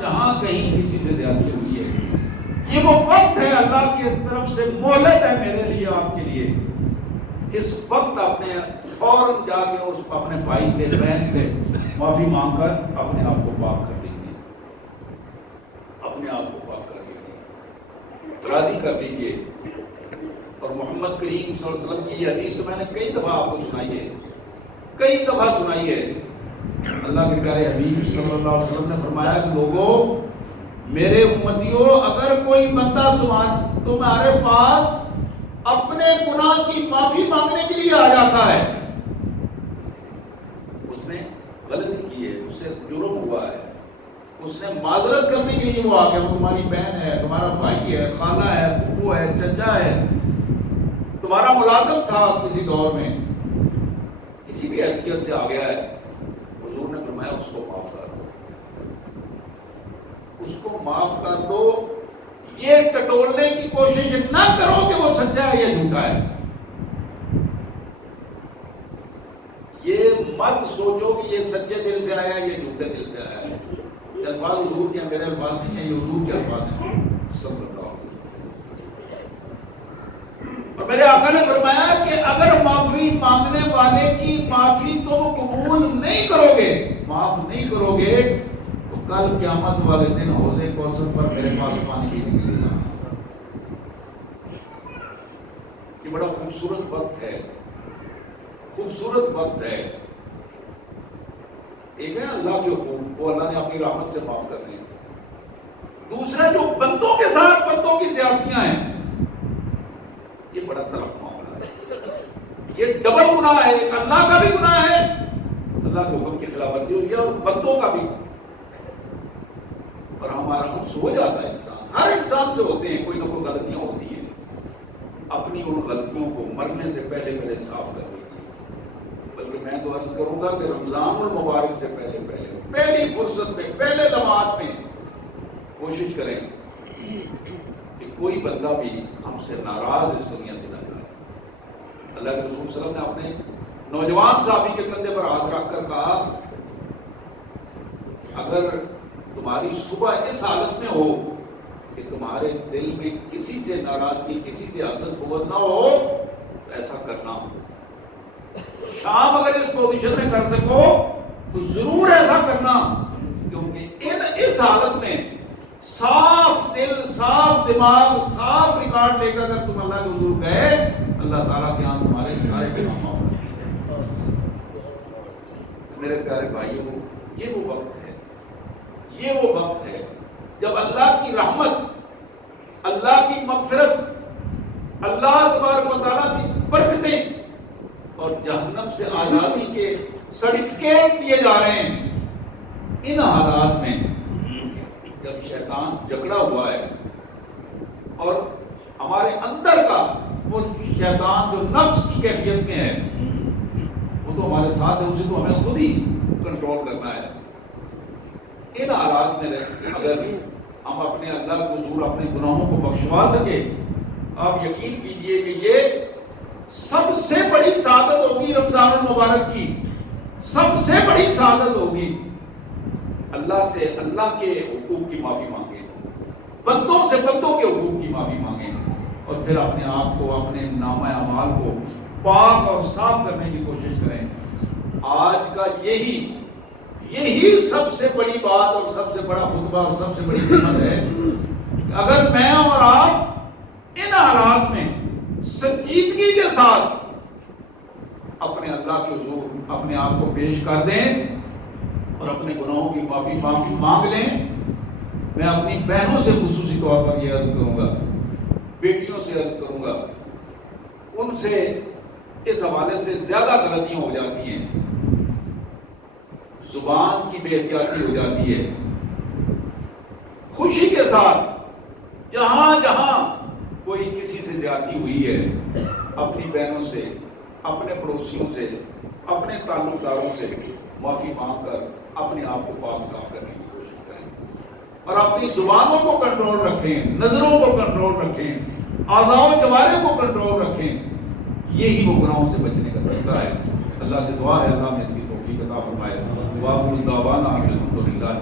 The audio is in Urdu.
جہاں کہیں کسی سے زیادتی ہوئی ہے، یہ وہ وقت ہے اللہ کی طرف سے مہلت ہے میرے لیے، آپ کے لیے، اس وقت اپنے فوراً جا کے اس اپنے بھائی سے بہن سے معافی مانگ کر اپنے آپ کو پاک کر لیجیے، اپنے آپ کو پاک کر لیجیے، راضی کر لیجیے۔ اور محمد کریم صلی اللہ علیہ وسلم کی یہ حدیث تو میں نے کئی دفعہ آپ کو سنائی ہے، کئی دفعہ سنائی ہے۔ اللہ کے پیارے حبیب صلی اللہ علیہ وسلم نے فرمایا کہ لوگوں، میرے امتیوں، اگر کوئی بندہ تمہارے پاس اپنے گناہ کی معافی مانگنے کے لیے آ جاتا ہے، اس نے غلطی کی ہے، اس سے جرم ہوا ہے، اس نے معذرت کرنے کے لیے وہ آ گیا، وہ تمہاری بہن ہے، تمہارا بھائی ہے، خالہ ہے، پھوپھو ہے، چچا ہے، تمہارا ملازم تھا کسی دور میں، کسی بھی حیثیت سے آ گیا ہے، حضور نے فرمایا اس کو معاف کر دو، اس کو معاف کر دو۔ یہ ٹٹولنے کی کوشش نہ کرو کہ وہ سچا ہے یا جھوٹا ہے، یہ مت سوچو کہ یہ سچے دل سے آیا ہے یہ جھوٹے دل سے آیا ہے۔ یہ الفاظ حضور کے، میرے الفاظ نہیں ہیں، یہ حضور کے الفاظ ہیں، سب بتاؤ۔ اور میرے آقا نے فرمایا کہ اگر معافی مانگنے والے کی معافی تم قبول نہیں کرو گے، معاف نہیں کرو گے، تو کل قیامت والے دن حوض کوثر پر میرے پاس پانی پینے کے لیے جانا۔ یہ بڑا خوبصورت وقت ہے، خوبصورت وقت ہے۔ ایک ہے اللہ کے حقوق، وہ اللہ نے اپنی رحمت سے معاف کرنے ہیں، دوسرا جو بندوں کے ساتھ بندوں کی زیادتیاں ہیں، یہ بڑا طرف معاملہ ہے، یہ ڈبل گناہ ہے، ایک اللہ کا بھی گناہ ہے، اللہ کے حکم کی خلاف ورزی ہوئی ہے، اور بندوں کا بھی۔ اور ہمارا حفظ ہو جاتا ہے، انسان، ہر انسان سے ہوتے ہیں، کوئی نہ کوئی غلطیاں ہوتی ہیں، اپنی ان غلطیوں کو مرنے سے پہلے صاف کر دیجیے۔ بلکہ میں تو عرض کروں گا کہ رمضان المبارک سے پہلی فرصت میں، پہلے لمحات میں کوشش کریں کہ کوئی بندہ بھی ہم سے ناراض اس دنیا سے نہ جائے۔ اللہ کے رسول صلی اللہ علیہ وسلم نے اپنے نوجوان صحابی کے کندھے پر ہاتھ رکھ کر کہا، اگر تمہاری صبح اس حالت میں ہو کہ تمہارے دل میں کسی سے ناراضگی، کسی سے حسد بغض نہ ہو، تو ایسا کرنا، شام اگر اس پوزیشن میں کر سکو تو ضرور ایسا کرنا، کیونکہ اس حالت میں صاف دل، صاف دماغ، صاف ریکارڈ لے کر اگر تم اللہ کے حضور گئے، اللہ تعالیٰ کے یہاں تمہارے سارے گناہ معاف کر دیں گے۔ میرے پیارے بھائیوں، یہ وہ وقت ہے، یہ وہ وقت ہے جب اللہ کی رحمت، اللہ کی مغفرت، اللہ تبارک و تعالیٰ کی برکتیں اور جہنم سے آزادی کے سرٹیفکیٹ دیے جا رہے ہیں۔ ان حالات میں جب شیطان جکڑا ہوا ہے اور ہمارے اندر کا وہ شیطان جو نفس کی کیفیت میں ہے، وہ تو ہمارے ساتھ ہے، اسے تو ہمیں خود ہی کنٹرول کرنا ہے۔ ان حالات میں اگر ہم اپنے اللہ کے حضور اپنے گناہوں کو بخشوا سکے، آپ یقین کیجئے کہ یہ سب سے بڑی سعادت ہوگی رمضان المبارک کی، سب سے بڑی سعادت ہوگی۔ اللہ سے اللہ کے حقوق کی معافی مانگیں، بندوں سے بندوں کے حقوق کی معافی مانگیں، اور پھر اپنے آپ کو، اپنے نامہ اعمال کو پاک اور صاف کرنے کی کوشش کریں۔ آج کا یہی سب سے بڑی بات اور سب سے بڑا خطبہ اور سب سے بڑی قیمت ہے کہ اگر میں اور آپ ان حالات میں سنجیدگی کے ساتھ اپنے اللہ کے حضور اپنے آپ کو پیش کر دیں اور اپنے گناہوں کی معافی مانگ لیں۔ میں اپنی بہنوں سے خصوصی طور پر یہ عرض کروں گا، بیٹیوں سے عرض کروں گا، ان سے اس حوالے سے زیادہ غلطیاں ہو جاتی ہیں، زبان کی بے احتیاطی ہو جاتی ہے۔ خوشی کے ساتھ جہاں جہاں کوئی کسی سے زیادتی ہوئی ہے، اپنی بہنوں سے، اپنے پڑوسیوں سے، اپنے تعلق داروں سے معافی مانگ کر اپنے آپ کو پاک صاف کرنے کی کوشش کریں، اور اپنی زبانوں کو کنٹرول رکھیں، نظروں کو کنٹرول رکھیں، اعضاء و جوارح کو کنٹرول رکھیں۔ یہی وہ گناہوں سے بچنے کا طریقہ ہے۔ اللہ سے دعا ہے اللہ میں اس کی توفیق عطا فرمائے۔ وآخر دعوانا الحمد للہ۔